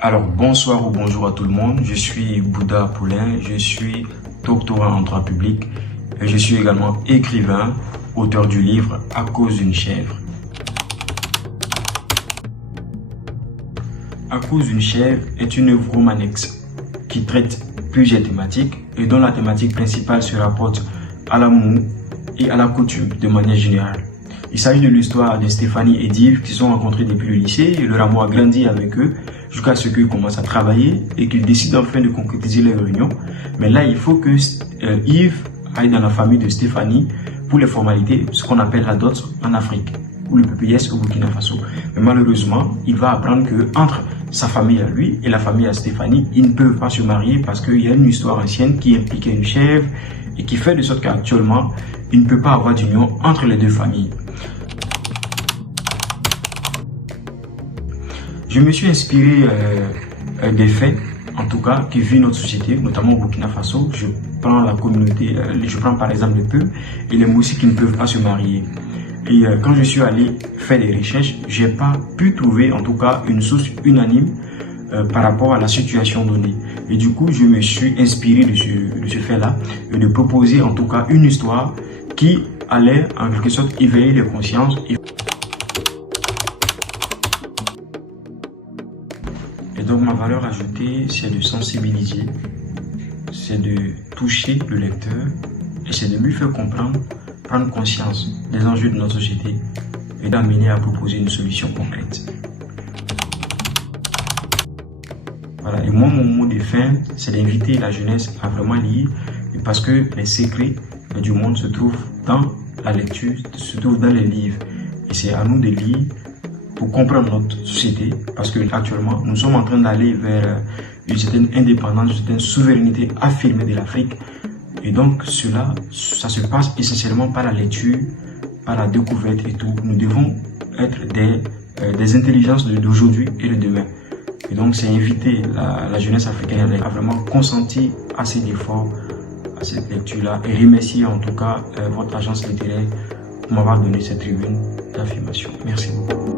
Alors bonsoir ou bonjour à tout le monde, je suis Bouddha Poulain, je suis doctorant en droit public et je suis également écrivain, auteur du livre À cause d'une chèvre. À cause d'une chèvre est une œuvre romanesque qui traite plusieurs thématiques et dont la thématique principale se rapporte à l'amour et à la coutume de manière générale. Il s'agit de l'histoire de Stéphanie et d'Yves qui se sont rencontrés depuis le lycée et leur amour a grandi avec eux jusqu'à ce qu'ils commencent à travailler et qu'ils décident enfin de concrétiser leur réunion. Mais là, il faut que Yves aille dans la famille de Stéphanie pour les formalités, ce qu'on appelle la dot en Afrique ou le PPS au Burkina Faso. Mais malheureusement, il va apprendre que entre sa famille à lui et la famille à Stéphanie, ils ne peuvent pas se marier parce qu'il y a une histoire ancienne qui impliquait une chèvre et qui fait de sorte qu'actuellement, il ne peut pas avoir d'union entre les deux familles. Je me suis inspiré des faits, en tout cas, qui vivent notre société, notamment au Burkina Faso. Je prends la communauté, je prends par exemple le peuple et les Moussis qui ne peuvent pas se marier. Et quand je suis allé faire des recherches, je n'ai pas pu trouver en tout cas une source unanime par rapport à la situation donnée. Et du coup, je me suis inspiré de ce fait-là et de proposer en tout cas une histoire qui allait en quelque sorte éveiller les consciences. Et donc ma valeur ajoutée, c'est de sensibiliser, c'est de toucher le lecteur et c'est de lui faire comprendre, prendre conscience des enjeux de notre société et d'amener à proposer une solution concrète. Voilà, et moi mon mot de fin, c'est d'inviter la jeunesse à vraiment lire parce que les secrets du monde se trouvent dans la lecture, se trouvent dans les livres. Et c'est à nous de lire pour comprendre notre société, parce que actuellement nous sommes en train d'aller vers une certaine indépendance, une certaine souveraineté affirmée de l'Afrique. Et donc ça se passe essentiellement par la lecture, par la découverte et tout. Nous devons être des intelligences d'aujourd'hui et de demain. Et donc c'est inviter la jeunesse africaine à vraiment consentir à ces efforts, à cette lecture-là, et remercier en tout cas votre agence littéraire pour m'avoir donné cette tribune d'affirmation. Merci beaucoup.